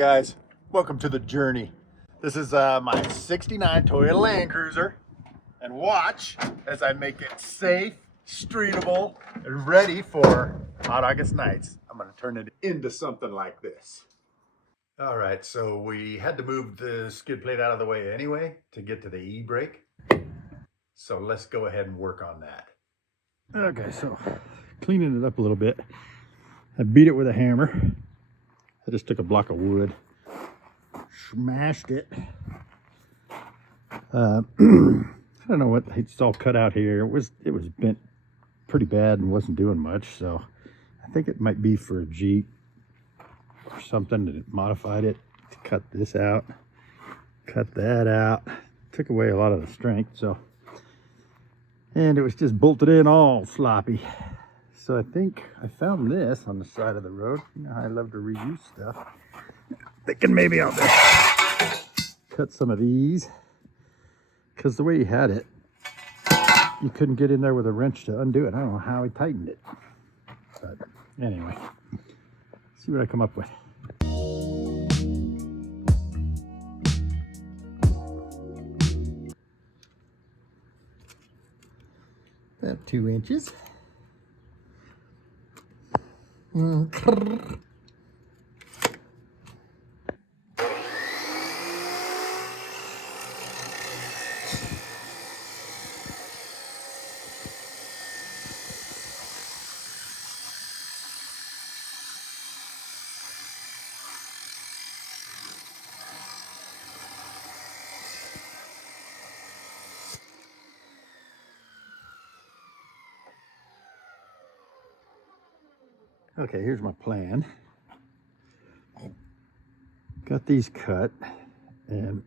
Guys, welcome to the journey. This is my 69 Toyota Land Cruiser, and watch as I make it safe, streetable, and ready for hot August nights. I'm gonna turn it into something like this. All right, so we had to move the skid plate out of the way anyway to get to the e-brake. So let's go ahead and work on that. Okay, so cleaning it up a little bit. I beat it with a hammer. I just took a block of wood, smashed it. I don't know what, it's all cut out here. It was bent pretty bad and wasn't doing much, so I think it might be for a Jeep or something that modified it to cut this out, cut that out, took away a lot of the strength. So, and it was just bolted in all sloppy. So I think I found this on the side of the road. You know how I love to reuse stuff. Thinking maybe I'll just cut some of these, because the way he had it, you couldn't get in there with a wrench to undo it. I don't know how he tightened it. But anyway, see what I come up with. About 2 inches. Okay, here's my plan. Got these cut and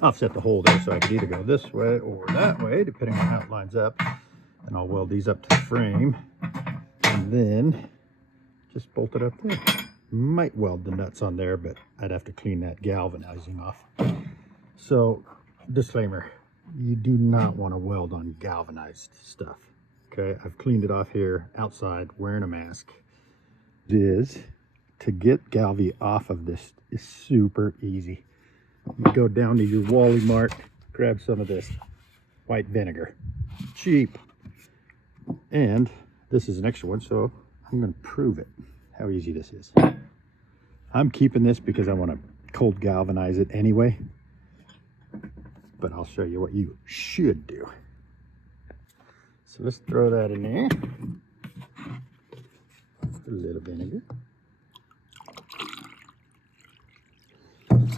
offset the hole there so I could either go this way or that way, depending on how it lines up. And I'll weld these up to the frame and then just bolt it up there. Might weld the nuts on there, but I'd have to clean that galvanizing off. So, disclaimer, you do not want to weld on galvanized stuff. Okay, I've cleaned it off here outside wearing a mask. It is, to get Galvi off of this is super easy. You go down to your Wally Mart, grab some of this white vinegar. Cheap. And this is an extra one, so I'm going to prove it, how easy this is. I'm keeping this because I want to cold galvanize it anyway. But I'll show you what you should do. So let's throw that in there. Just a little vinegar.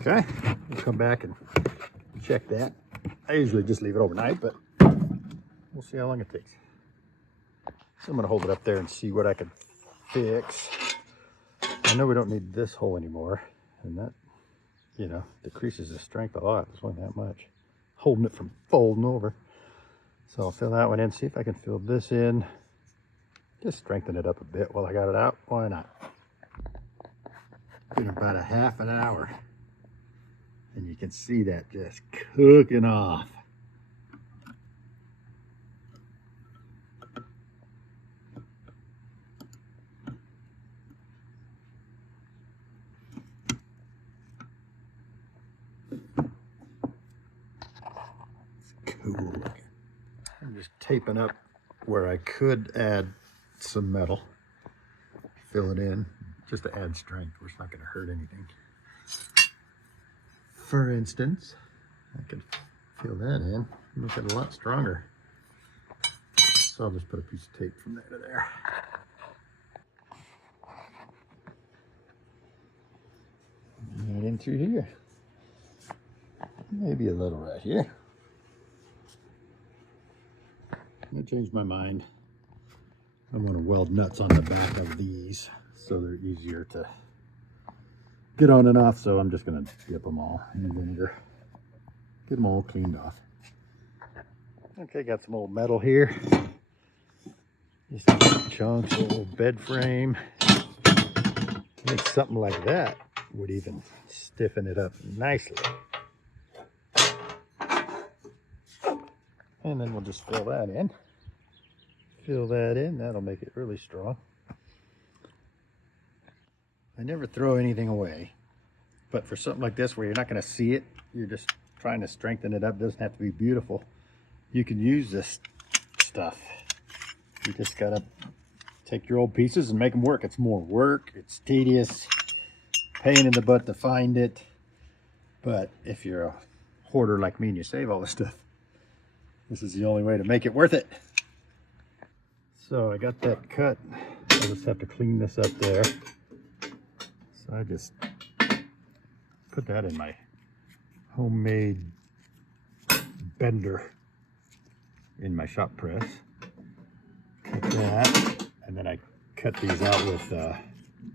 Okay, we'll come back and check that. I usually just leave it overnight, but we'll see how long it takes. So I'm gonna hold it up there and see what I can fix. I know we don't need this hole anymore, and that, you know, decreases the strength a lot. There's only that much. Holding it from folding over. So I'll fill that one in, see if I can fill this in. Just strengthen it up a bit while I got it out. Why not? In about a half an hour. And you can see that just cooking off. It's cool looking. I'm just taping up where I could add some metal. Fill it in just to add strength, which is not going to hurt anything. For instance, I could fill that in, make it a lot stronger. So I'll just put a piece of tape from there to there. Right in through here. Maybe a little right here. I changed my mind. I want to weld nuts on the back of these so they're easier to get on and off. So I'm just going to dip them all in vinegar. Get them all cleaned off. Okay, got some old metal here. Just some chunks, a little bed frame. I think something like that would even stiffen it up nicely. And then we'll just fill that in. Fill that in, that'll make it really strong. I never throw anything away, but for something like this where you're not going to see it, you're just trying to strengthen it up. It doesn't have to be beautiful. You can use this stuff. You just got to take your old pieces and make them work. It's more work, it's tedious, pain in the butt to find it, but if you're a hoarder like me and you save all this stuff, this is the only way to make it worth it. So I got that cut. I just have to clean this up there. So I just put that in my homemade bender in my shop press. Cut that, and then I cut these out with a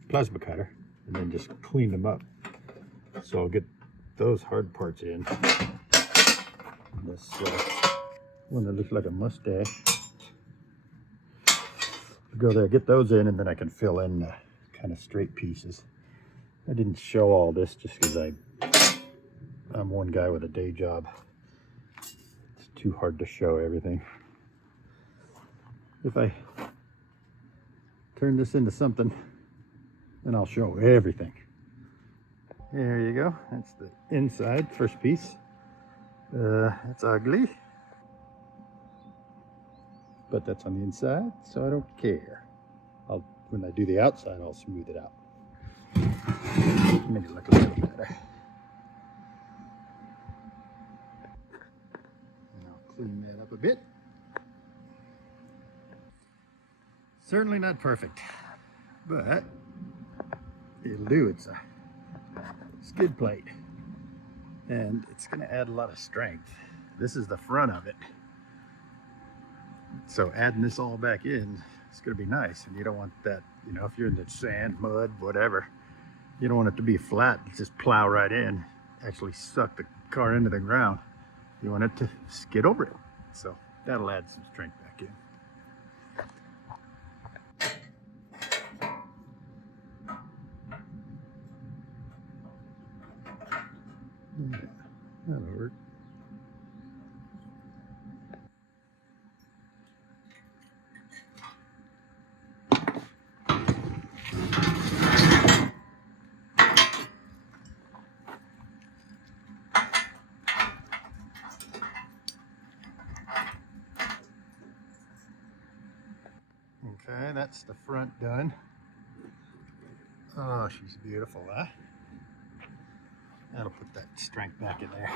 plasma cutter and then just clean them up. So I'll get those hard parts in. This one that looks like a mustache. Go there, get those in, and then I can fill in the kind of straight pieces. I didn't show all this just because I'm one guy with a day job. It's too hard to show everything. If I turn this into something, then I'll show everything. There you go. That's the inside, first piece. It's ugly, but that's on the inside, so I don't care. When I do the outside, I'll smooth it out. Make it look a little better. And I'll clean that up a bit. Certainly not perfect, but it'll do. It's a skid plate, and it's going to add a lot of strength. This is the front of it. So adding this all back in, it's going to be nice. And you don't want that, you know, if you're in the sand, mud, whatever, you don't want it to be flat, just plow right in, actually suck the car into the ground. You want it to skid over it. So that'll add some strength back in. Yeah, that'll work. Okay, that's the front done. Oh, she's beautiful, huh? That'll put that strength back in there.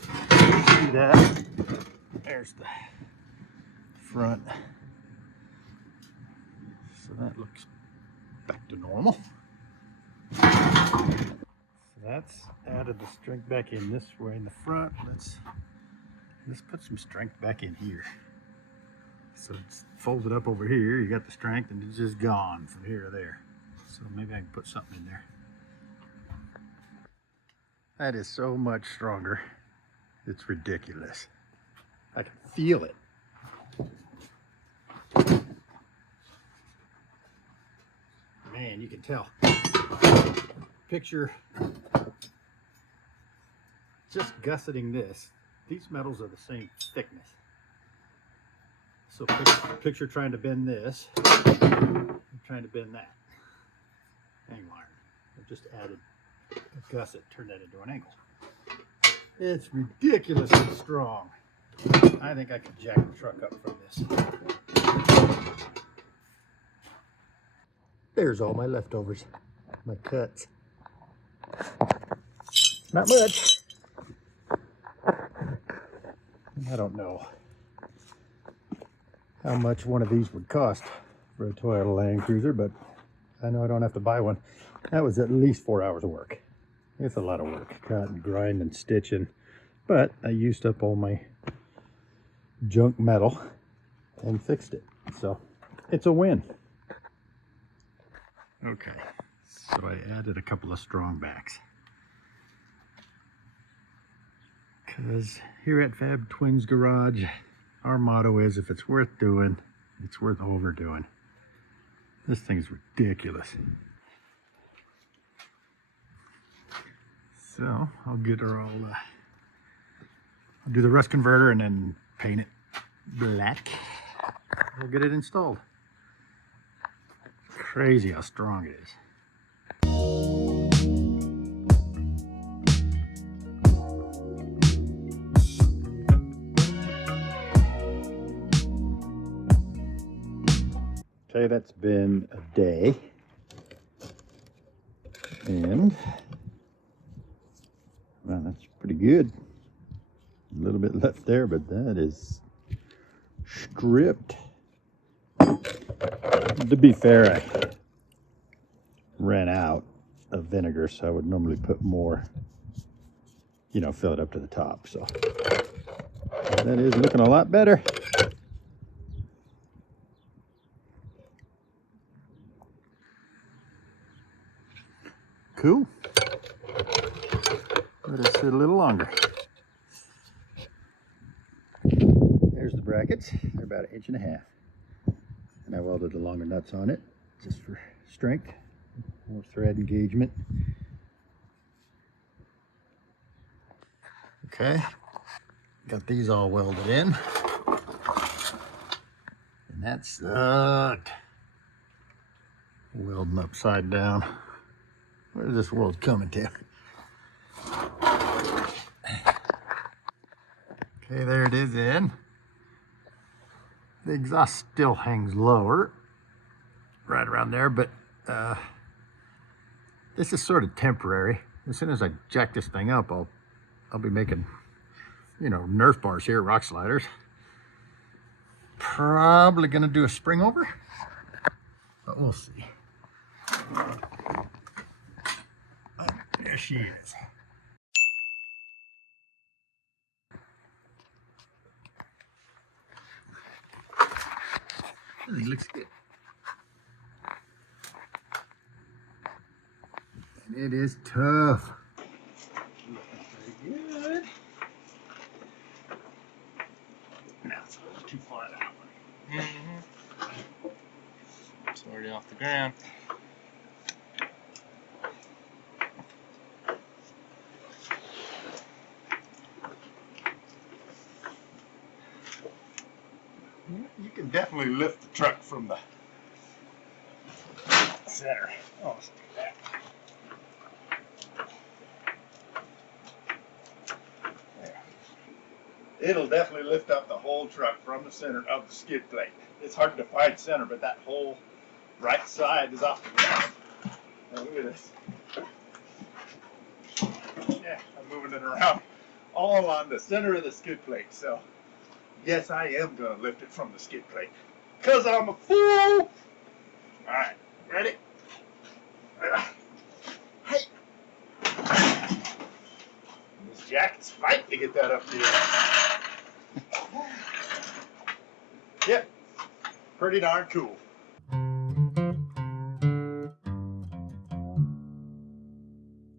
See that? There's the front. So that looks back to normal. So that's added the strength back in this way in the front. Let's put some strength back in here. So it's folded up over here, you got the strength, and it's just gone from here to there. So maybe I can put something in there. That is so much stronger. It's ridiculous. I can feel it. Man, you can tell. Picture just gusseting this. These metals are the same thickness. So picture trying to bend this, and trying to bend that. Angle iron. I've just added a gusset, turned that into an angle. It's ridiculously strong. I think I could jack the truck up from this. There's all my leftovers, my cuts. Not much. I don't know how much one of these would cost for a Toyota Land Cruiser, but I know I don't have to buy one. That was at least 4 hours of work. It's a lot of work, cutting, grinding, stitching, but I used up all my junk metal and fixed it, so it's a win. Okay, so I added a couple of strong backs, because here at FabTwins Garage, our motto is, if it's worth doing, it's worth overdoing. This thing's ridiculous. So I'll get her all, I'll do the rust converter and then paint it black. We'll get it installed. Crazy how strong it is. Okay, that's been a day. And, well, that's pretty good. A little bit left there, but that is stripped. To be fair, I ran out of vinegar, so I would normally put more, you know, fill it up to the top. So that is looking a lot better. Cool. Let it sit a little longer. There's the brackets. They're about 1.5 inches. And I welded the longer nuts on it just for strength, more thread engagement. Okay, got these all welded in. And that sucked. Welding upside down. Where's this world coming to? Okay, there it is in. The exhaust still hangs lower, right around there, but this is sort of temporary. As soon as I jack this thing up, I'll be making, you know, Nerf bars here, rock sliders. Probably gonna do a spring over, but we'll see. Oh, there she is. Really looks good. And it is tough. Looking pretty good. Now it's a little too far that way. It's already off the ground. You can definitely lift the truck from the center. Oh, let's do that. There. It'll definitely lift up the whole truck from the center of the skid plate. It's hard to find center, but that whole right side is off the ground. Now look at this. Yeah, I'm moving it around all on the center of the skid plate. So yes, I am gonna lift it from the skid plate. Cause I'm a fool! Alright, ready? Hey! This jacket's fight to get that up there. Yep, pretty darn cool.